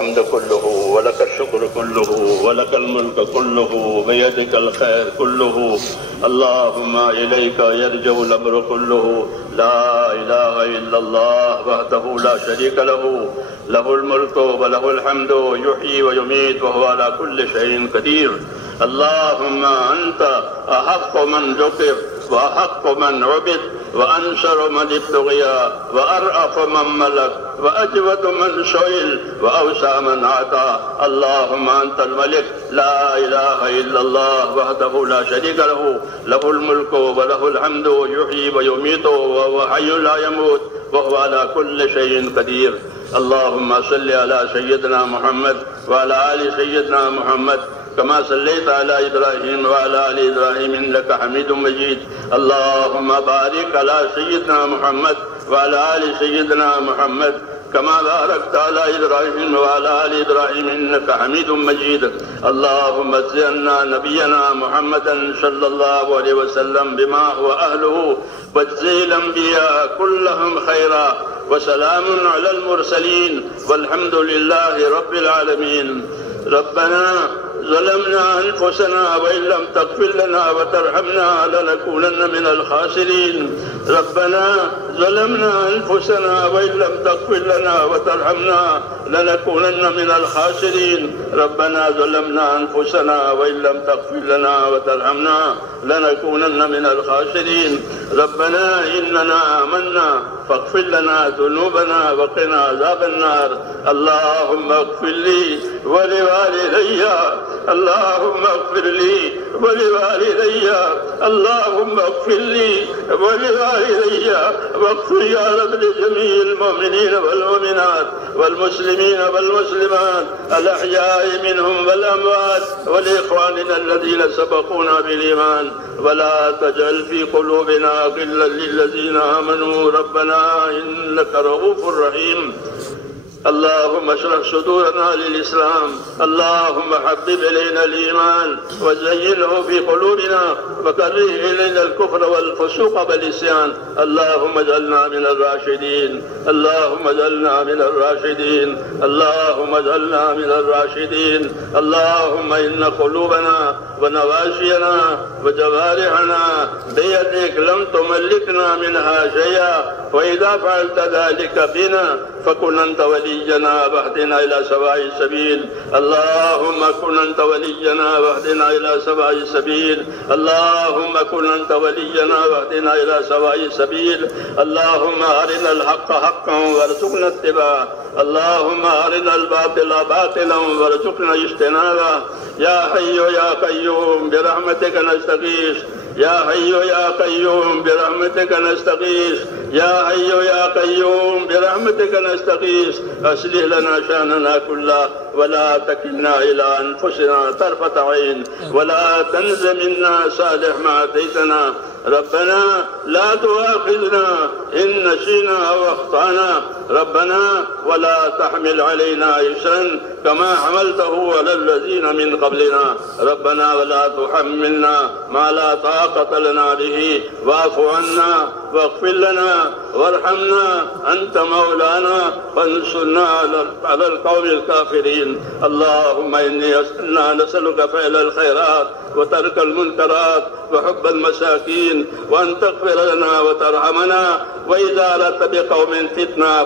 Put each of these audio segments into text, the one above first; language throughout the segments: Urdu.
الحمد كله ولك الشكر كله ولك الملك كله بيدك الخير كله. اللهم إليك يرجع الأمر كله. لا إله إلا الله وحده لا شريك له، له الملك وله الحمد يحيي ويميت وهو على كل شيء قدير. اللهم أنت أحق من ذكر وأحق من عبد وأنشر من ابتغي وأرأف من ملك وأجود من سئل وأوسع من أعطى. اللهم أنت الملك لا إله إلا الله وحده لا شريك له، له الملك وله الحمد يحيي ويميت وهو حي لا يموت وهو على كل شيء قدير. اللهم صل على سيدنا محمد وعلى آل سيدنا محمد كما صليت على إبراهيم وعلى آل إبراهيم إنك حميد مجيد. اللهم بارك على سيدنا محمد وعلى آل سيدنا محمد كما باركت على إبراهيم وعلى آل إبراهيم إنك حميد مجيد. اللهم اجزنا نبينا محمدا صلى الله عليه وسلم بما هو أهله، واجزي الأنبياء كلهم خيرا، وسلام على المرسلين والحمد لله رب العالمين. ربنا ظلمنا أنفسنا وإن لم تغفر لنا وترحمنا لنكونن من الخاسرين. ربنا ظلمنا أنفسنا وإن لم تغفر لنا وترحمنا لنكونن من الخاسرين. ربنا ظلمنا أنفسنا وإن لم تغفر لنا وترحمنا لنكونن من الخاسرين. ربنا إننا آمنا فاغفر لنا ذنوبنا وقنا عذاب النار. اللهم اغفر لي ولوالدي، اللهم اغفر لي ولوالدي، اللهم اغفر لي ولوالدي، واغفر يا رب لجميع المؤمنين والمؤمنات والمسلمين والمسلمات الأحياء منهم والأموات، ولإخواننا الذين سبقونا بالإيمان، ولا تجعل في قلوبنا غلا للذين آمنوا ربنا إنك رؤوف رحيم. اللهم اشرح صدورنا للإسلام، اللهم حبب إلينا الإيمان وزينه في قلوبنا، وكره إلينا الكفر والفسوق والعصيان. اللهم اجعلنا من الراشدين، اللهم اجعلنا من الراشدين، اللهم اجعلنا من الراشدين. اللهم إن قلوبنا ونواشينا وجوارحنا بيدك لم تملكنا منها شيئا، وإذا فعلت ذلك بنا فكن أنت ولينا واهدنا إلى سواء السبيل. اللهم كن أنت ولينا واهدنا إلى سواء السبيل. اللهم كن أنت ولينا واهدنا إلى سواء السبيل. اللهم أرنا الحق حقا وارزقنا اتباعه، اللهم أرنا الباطل باطلا وارزقنا اجتنابه. يا حي يا قيوم برحمتك نستغيث، يا حي يا قيوم برحمتك نستغيث، يا حي يا قيوم برحمتك نستغيث. أصلح لنا شأننا كله ولا تكلنا إلى أنفسنا طرفة عين، ولا تنز منا صالح ما أتيتنا. ربنا لا تؤاخذنا إن نسينا أو أخطأنا، ربنا ولا تحمل علينا إصرا كما حملته على الذين من قبلنا. ربنا ولا تحملنا ما لا طاقة لنا به، واعف عنا واغفر لنا وارحمنا، أنت مولانا فانصرنا على القوم الكافرين. اللهم إنا نسألك فعل الخيرات وترك المنكرات وحب المساكين، وأن تغفر لنا وترحمنا، وإذا أردت بقوم فتنة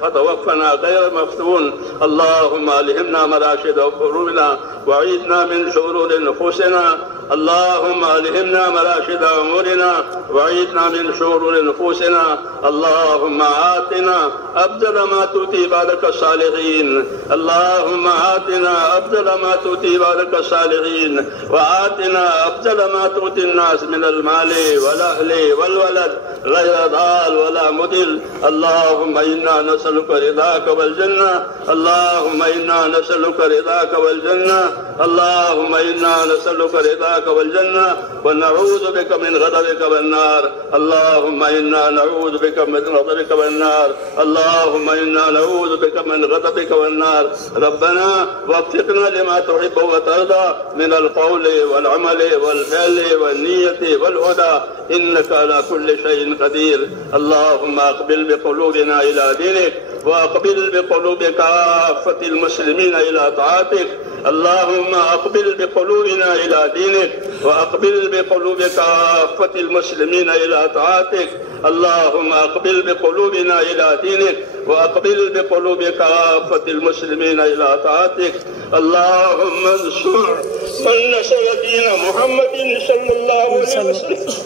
فتوفنا غير مفتون. اللهم ألهمنا مراشد أمورنا وعيدنا من شرور نفوسنا. اللهم ألهمنا مراشد أمورنا وعيدنا من شرور نفوسنا. اللهم آتنا أفضل ما تؤتي عبادك الصالحين، اللهم آتنا أفضل ما تؤتي عبادك الصالحين، وآتنا أفضل ما تؤتي الناس من المال والأهل والولد غير ضال ولا مضل. اللهم إنا نسألك رضاك والجنة، اللهم إنا نسألك رضاك والجنة، اللهم إنا نسألك رضاك والجنة، ونعوذ بك من غضبك والنار. اللهم إنا نعوذ بك من غضبك والنار، اللهم إنا نعوذ بك من غضبك والنار. ربنا وفقنا لما تحب وترضى من القول والعمل والفعل والنية والهدى، إنك على كل شيء قدير. اللهم أقبل بقلوبنا إلى دينك وأقبل بقلوب كافة المسلمين إلى طاعتك. اللهم أقبل بقلوبنا إلى دينك، وأقبل بقلوب كافة المسلمين إلى طاعتك. اللهم أقبل بقلوبنا إلى دينك، وأقبل بقلوب كافة المسلمين إلى طاعتك. اللهم انصر من نصر دين محمد صلى الله عليه وسلم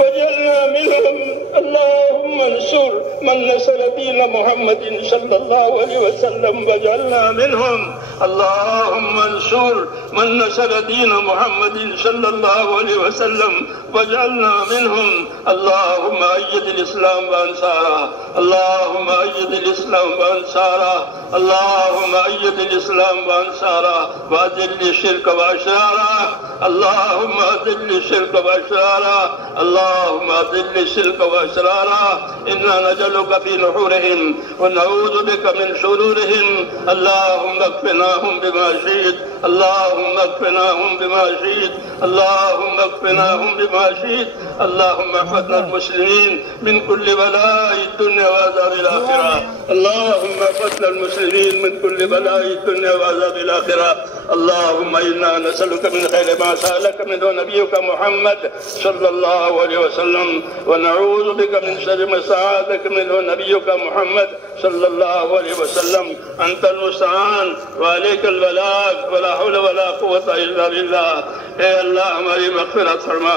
وجعلنا منهم. اللهم انصر من نصر دين محمد صلى الله عليه وسلم وجعلنا منهم. اللهم انصر من نصر دين محمد صلى الله عليه وسلم وجعلنا منهم. اللهم أيد الإسلام وأنصاره. اللهم أيد الإسلام وأنصاره. اللهم أيد الإسلام وأنصاره وأذل الشرك وأشراره. اللهم أذل الشرك وأشراره. اللهم أذل الشرك وأشراره. إنا نجعلك في نحورهم ونعوذ بك من شرورهم. اللهم اكفناهم بما شئت. اللهم اكفناهم بما شئت. اللهم اكفناهم بما شئت. اللهم احفظنا المسلمين من كل بلاء الدنيا وعذاب الآخرة. اللهم احفظنا المسلمين من كل بلاء الدنيا وعذاب الآخرة. اللهم إنا نسألك من خير ما سألك منه نبيك محمد صلى الله عليه وسلم، ونعوذ بك من شر ما استعاذك منه نبيك محمد صلى الله عليه وسلم. أنت المستعان وعليك البلاغ، ولا حول ولا قوة إلا بالله. اے اللہ ہماری مغفرت فرما.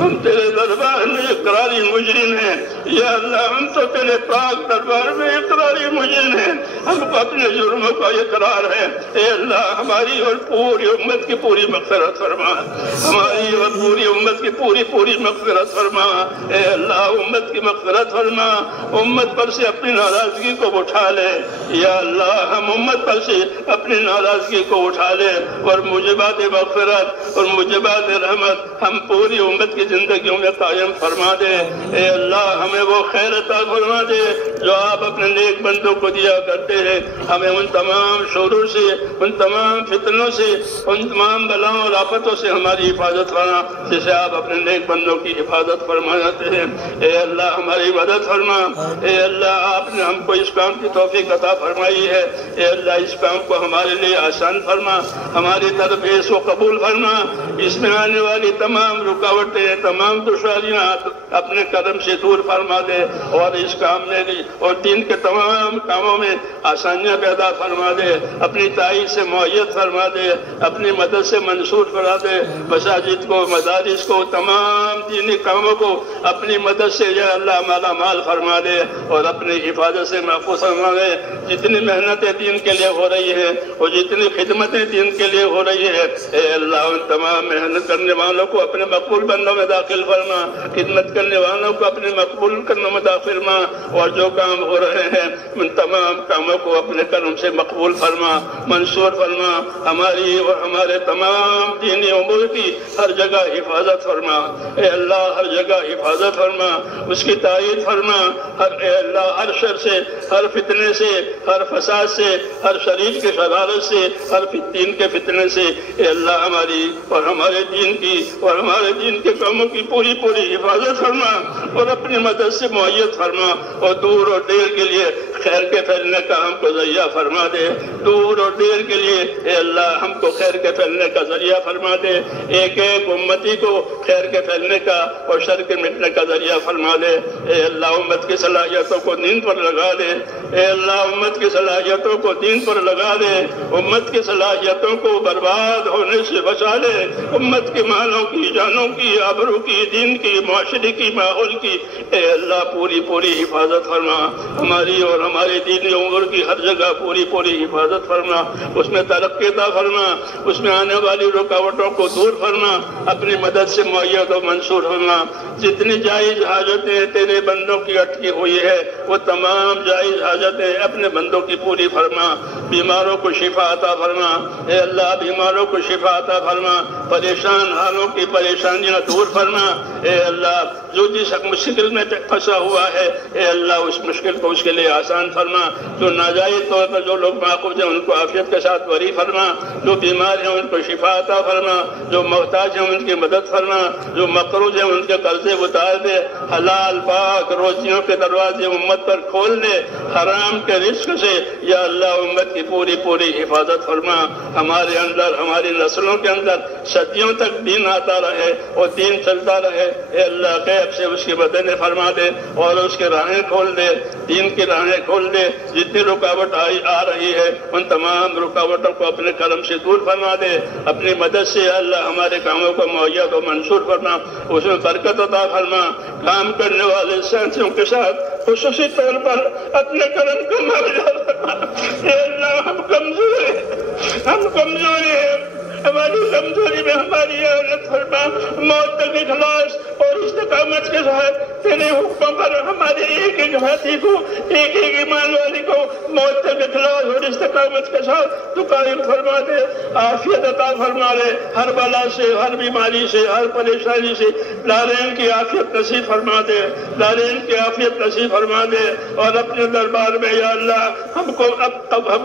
ہم تیرے دربار میں اقراری مجرم ہیں. یا اللہ ہم تو تیرے پاک دربار میں اقراری مجرم ہیں. ہم کو اپنے جرموں کا اقرار ہے. اے اللہ ہماری اور پوری امت کی پوری مغفرت فرما. ہماری اور پوری امت کی پوری مغفرت فرما. اے اللہ امت کی مغفرت فرما. امت پر سے اپنی ناراضگی کو اٹھا لے. یا اللہ ہم امت پر سے اپنی ناراضگی کو اٹھا لے اور موجبات مغفرت اور موجبات رحمت ہم پوری امت کی زندگیوں میں قائم فرما دے. اے اللہ ہمیں وہ خیر عطا فرما دے جو آپ اپنے نیک بندوں کو دیا کرتے ہیں. ہمیں ان تمام شرور سے، ان تمام فتنوں سے، ان تمام بلاؤں اور آفتوں سے ہماری حفاظت فرما جسے آپ اپنے نیک بندوں کی حفاظت فرما جاتے ہیں. اے اللہ ہماری مدد فرما. اے اللہ آپ نے ہم کو اس کام کی توفیق عطا فرمائی ہے. اے اللہ اس کام کو ہمارے لیے آسان فرما. ہماری طرف اس کو قبول فرما. اس میں آنے والی تمام رکاوٹیں، تمام دشواریاں اپنے کرم سے دور فرما دے اور اس کام میں اور دین کے تمام کاموں میں آسانیاں پیدا فرما دے. اپنی تائید سے معیت فرما دے. اپنی مدد سے منصور فرما دے. مساجد کو، مدارس کو، تمام دینی کاموں کو اپنی مدد سے یا اللہ مالا مال فرما دے اور اپنی حفاظت سے محفوظ فرما دے. جتنی محنتیں دین کے لیے ہو رہی ہیں اور جتنی خدمتیں دین کے لیے ہو رہی ہے، اے اللہ ان تمام محنت کرنے والوں کو اپنے مقبول بندوں میں داخل فرما. خدمت کرنے والوں کو اپنے مقبول کرنوں میں داخل فرما. اور جو کام ہو رہے ہیں ان تمام کاموں کو اپنے کرم سے مقبول فرما، منصور فرما. ہماری اور ہمارے تمام دینی امور کی ہر جگہ حفاظت فرما. اے اللہ ہر جگہ حفاظت فرما، اس کی تائید فرما. اے اللہ ہر شر سے، ہر فتنے سے، ہر فساد سے، ہر شریر کے شرارت سے، ہر دین کے فتنے سے اے اللہ ہماری اور ہمارے دین کی اور ہمارے دین کے کاموں کی پوری حفاظت فرما اور اپنی مدد سے معیت فرما. اور دور اور دیر کے لیے خیر کے پھیلنے کا ہم کو ذریعہ فرما دے. دور اور دیر کے لیے اے اللہ ہم کو خیر کے پھیلنے کا ذریعہ فرما دے. ایک ایک امتی کو خیر کے پھیلنے کا اور شر کے مٹنے کا ذریعہ فرما دے. اے اللہ امت کی صلاحیتوں کو دین پر لگا دے. اے اللہ امت کی صلاحیتوں کو دین پر لگا دے. امت کی صلاحیتوں کو برباد ہونے سے بچا لے. امت کے مالوں کی، جانوں کی، آبرو کی، دین کی، معاشرے کی، ماحول کی اے اللہ پوری حفاظت فرما. ہماری اور ہمارے دینی امور کی ہر جگہ پوری حفاظت فرما. اس میں ترقی عطا فرما. اس میں آنے والی رکاوٹوں کو دور فرما. اپنی مدد سے معیت و منصور فرما. جتنی جائز حاجتیں تیرے بندوں کی اٹکی ہوئی ہے وہ تمام جائز حاجتیں اپنے بندوں کی پوری فرما. بیماروں کو شفا عطا فرما. اے اللہ بیماروں کو شفا عطا فرما. پریشان حالوں کی پریشانیاں دور فرما. اے اللہ جو جس مشکل میں پھنسا ہوا ہے اے اللہ اس مشکل کو اس کے لیے آسان آسان فرما، جو ناجائز طور پر جو لوگ معقوف ہیں ان کو عافیت کے ساتھ وری فرما، جو بیمار ہیں ان کو شفا عطا فرما، جو محتاج ہیں ان کی مدد فرما، جو مقروض ہیں ان کے قرضے اتار دے، حلال پاک روزیوں کے دروازے امت پر کھول دے، حرام کے رزق سے یا اللہ امت کی پوری پوری حفاظت فرما، ہمارے اندر ہماری نسلوں کے اندر صدیوں تک دین آتا رہے اور دین چلتا رہے، اے اللہ غیب سے اس کی مدد فرما دے اور اس کے راہیں کھول دے، دین کی راہیں کھول دے، جتنی رکاوٹ آ رہی ہے ان تمام رکاوٹوں کو اپنے کرم سے دور فرما دے، اپنی مدد سے اللہ ہمارے کاموں کو مؤید و منصور فرما، اس میں برکت عطا فرما، کام کرنے والے ساتھیوں کے ساتھ خصوصی طور پر اپنے کرم کا معاوضہ فرما۔ اے اللہ ہم کمزوری ہیں، ہماری کمزوری میں ہماری عادت فرما، موت تک اخلاص اور استقامت کے ساتھ تیرے حکموں پر ہمارے ایک ایک ہاتھی کو، ایک ایک ایمان والی کو موت تک اخلاص اور استقامت کے ساتھ تو قائم فرما دے، عافیت عطا فرما دے، ہر بلا سے، ہر بیماری سے، ہر پریشانی سے دارین کی عافیت نصیب فرما دے، دارین کی عافیت نصیب فرما دے، اور اپنے دربار میں یا اللہ ہم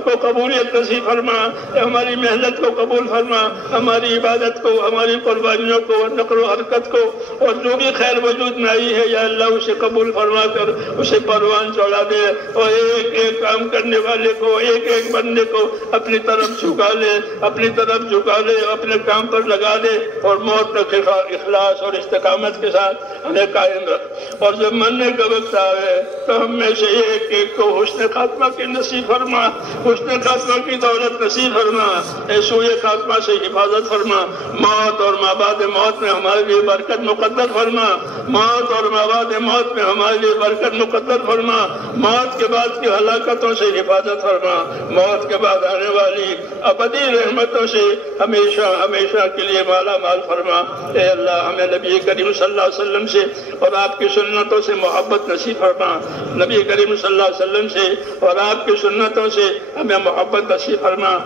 کو قبولیت نصیب فرما، ہماری محنت کو قبول فرما، ہماری عبادت کو، ہماری قربانیوں کو، نقل و حرکت کو، اور جو بھی خیر وجود میں آئی ہے یا اللہ اسے قبول فرما کر اسے پروان چڑھا دے، اور ایک ایک کام کرنے والے کو، ایک ایک بندے کو اپنی طرف جھکا لے، اپنی طرف جھکا لے، اپنے کام پر لگا دے، اور موت تک اخلاص اور استقامت کے ساتھ ہمیں قائم رکھ، اور جب مرنے کا وقت آئے تو ہم میں سے ایک ایک کو حسن خاتمہ کی نصیب فرما، حسن خاتمہ کی دولت نصیب فرما، سوء خاتمہ سے حفاظت فرما، موت اور مابعد موت میں ہمارے لیے برکت مقدر فرما، موت اور مابعد موت میں ہمارے لیے برکت مقدر فرما، موت کے بعد کی ہلاکتوں سے حفاظت فرما، موت کے بعد آنے والی ابدی رحمتوں سے ہمیشہ ہمیشہ کے لیے مالا مال فرما۔ اے اللہ ہمیں نبی کریم صلی اللہ علیہ وسلم سے اور آپ کی سنتوں سے محبت نصیب فرما، نبی کریم صلی اللہ علیہ وسلم سے اور آپ کی سنتوں سے ہمیں محبت نصیب فرما،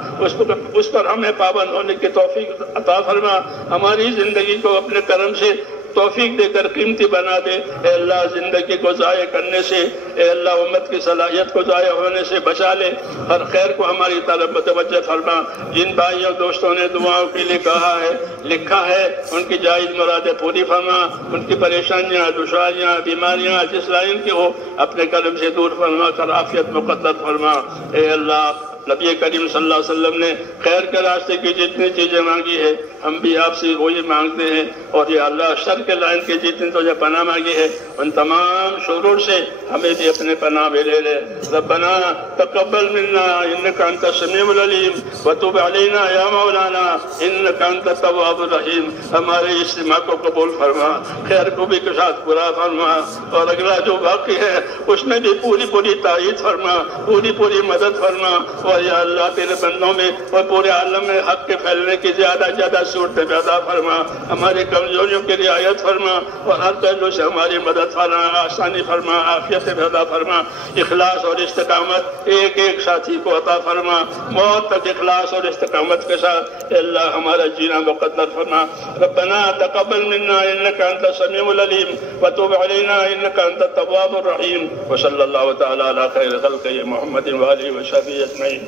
اس پر ہمیں پابند ہونے کی توفیق عطا فرما، ہماری زندگی کو اپنے کرم سے توفیق دے کر قیمتی بنا دے۔ اے اللہ زندگی کو ضائع کرنے سے، اے اللہ امت کی صلاحیت کو ضائع ہونے سے بچا لے، ہر خیر کو ہماری طرف متوجہ فرما۔ جن بھائیوں دوستوں نے دعاؤں کے لیے کہا ہے، لکھا ہے، ان کی جائز مرادیں پوری فرما، ان کی پریشانیاں، دشواریاں، بیماریاں جس لائن کی ہو اپنے کرم سے دور فرما کر عافیت مقدر فرما۔ اے اللہ نبی کریم صلی اللہ علیہ وسلم نے خیر کے راستے کی جتنی چیزیں مانگی ہے ہم بھی آپ سے وہی مانگتے ہیں، اور یہ اللہ شر کے لائن کی جتنی تو پناہ مانگی ہے ان تمام شرور سے ہمیں بھی اپنے پناہ میں لے لے۔ ربنا تقبل منا انک انت السمیع العلیم وتب علینا یا مولانا انک انت التواب الرحیم۔ ہمارے اجتماع کو قبول فرما، خیر کو بھی کے ساتھ پورا فرما، اور اگلا جو باقی ہے اس میں بھی پوری پوری تائید فرما، پوری پوری مدد فرما، اور یا اللہ تیرے بندوں میں اور پورے عالم میں حق کے پھیلنے کی زیادہ زیادہ صورتیں پیدا فرما، ہماری کمزوریوں کی رعایت فرما، اور ہر پہلو سے ہماری مدد فرما، آسانی فرما، عافیت پیدا فرما، اخلاص اور استقامت ایک ایک ساتھی کو عطا فرما، موت تک اخلاص اور استقامت کے ساتھ اے اللہ ہمارا جینا مقدر فرما۔ ربنا تقبل منا انک انت السمیع العلیم وتب علینا انک انت التواب الرحیم، وصلی اللہ تعالی علی خیر خلقہ محمد وآلہ وصحبہ اجمعین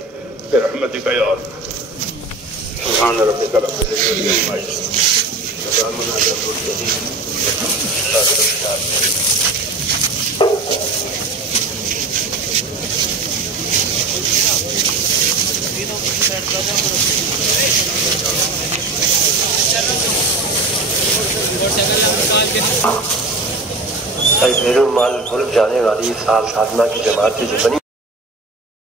برحمتک یا اللہ۔ سبحان ربک رب العزة عما یصفون وسلام علی المرسلین والحمد للہ رب العالمین۔ میرے مال ملک جانے والی سال سادمہ کی جماعت کی جو بنی